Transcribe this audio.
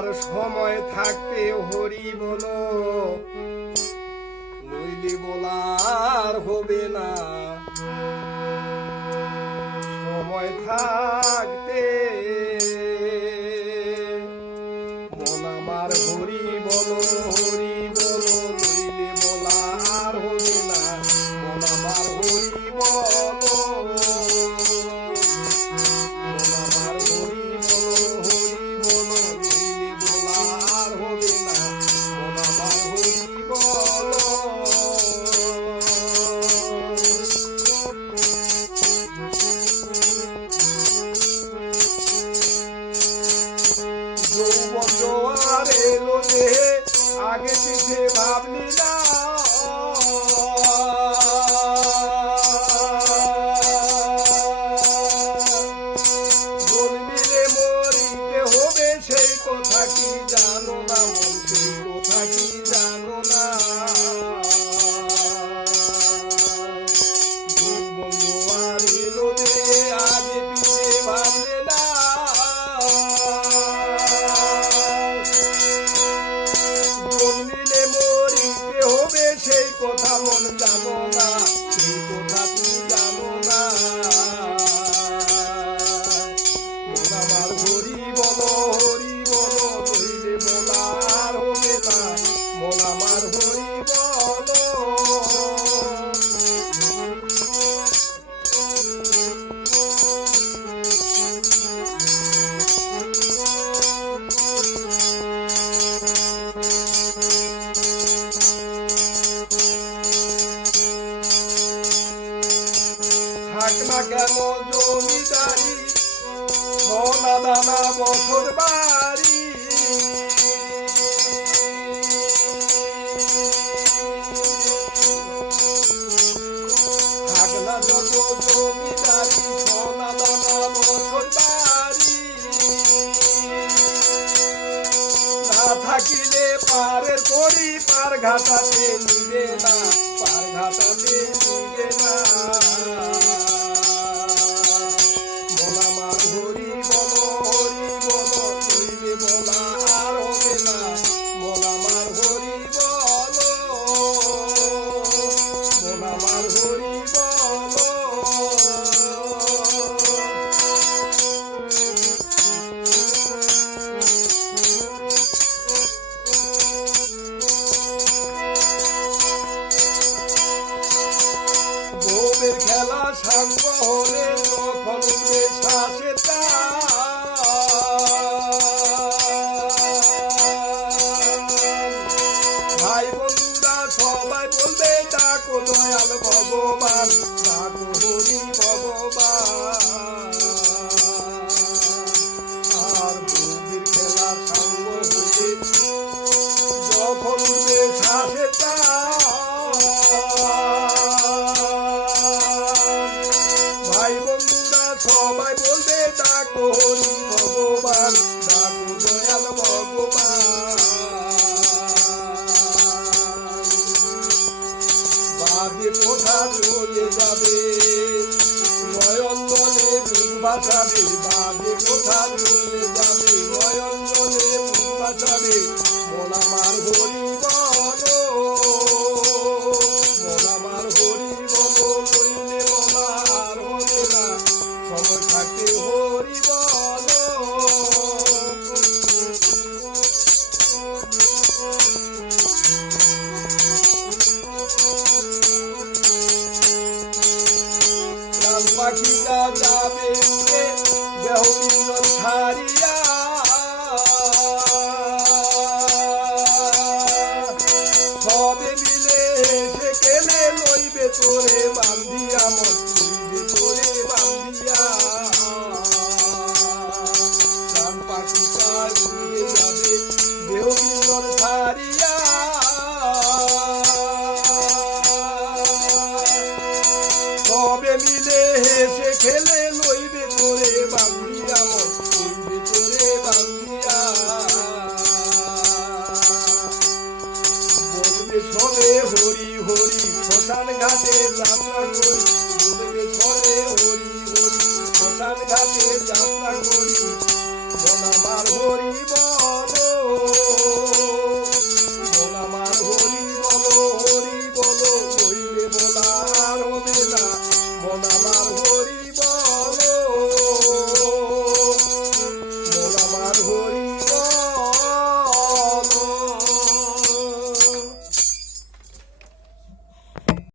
আর সময় থাকতে হরি বলো, নইলে বলার হবে না। সময় থাকতে মন আমার হরি বলো, হরি বলো, নইলে বলার হবে না। মন আমার হরি বলো, মন আমার হরি বলো, হরি বলো, নইলে বলার হবে না। মন আমার হরি বলো। যৌবন জোয়ার এলো দেহে, আগে পিছে ভাবলি না। জন্মিলে মরিতে হবে, সেই কথা কি জানো না মন, সেই কথা কি জানো না। যৌবন জোয়ার এলো দেহে, আগে পিছে ভাবলে না। জন্মিলে মরিতে হবে, সেই কথা মন জানো না, সেই কথা তুমি জানো না। মন আমার হরি বলো, হরি বলো, নইলে বলার হবে না। মন আমার হরি বলো। থাক না কেন জমিদারি, সোনা দানা বছর বাড়ি। থাক না যত জমিদারি, সোনা দানা বছর বাড়ি। না থাকিলে পারের করি, পার ঘাটাতে নিবে না, পার ঘাটাতে নিবে না। মন আমার হরি বলো, হরি বলো, নইলে বলার হবে না। মন আমার হরি বলো, মন আমার হরি বলো। বউয়ের খেলা সাঙ্গ হলে তখন উঠবে শ্বাসের টান। ভাই বন্ধুরা সবাই বলবে ডাকো দয়াল ভগবান, ডাকো হরি ভগবান। আর বউয়ের খেলা সাঙ্গ হলে যখন উঠবে শ্বাসের টান। ভাই বন্ধুরা সবাই বলবে ডাকো হরি ভগবান, ডাকো দয়াল ভগবান। বাদে কোথা চলে যাবে, নয়ন জলে মুখ বাঁচাবে। বাদে কোথা চলে যাবে, নয়ন জলে মুখ বাঁচাবে। মন আমার হরি বলো, মন আমার হরি বলো, নইলে বলার হবে না। সময় থাকতে হরি বলো। প্রাণ পাখিটা যাবে উড়ে, দেহ বিন্দন ছাড়িয়া। সবে মিলে হেসে খেলে লইবে তোরে বান্ধিয়া, মন লইবে তোরে বান্ধিয়া। প্রাণ পাখিটা উড়িয়ে যাবে, দেহ বিন্দন ছাড়িয়া। সবে মিলে হেসে খেলে লইবে তোরে বান্ধিয়া, মন লইবে তোরে বান্ধিয়া। বলবে সবে হরি হরি, শ্মশান ঘাটে যাত্রা করি। বলবে সবে হরি হরি, শ্মশান ঘাটে যাত্রা করি। মন আমার হরি বল।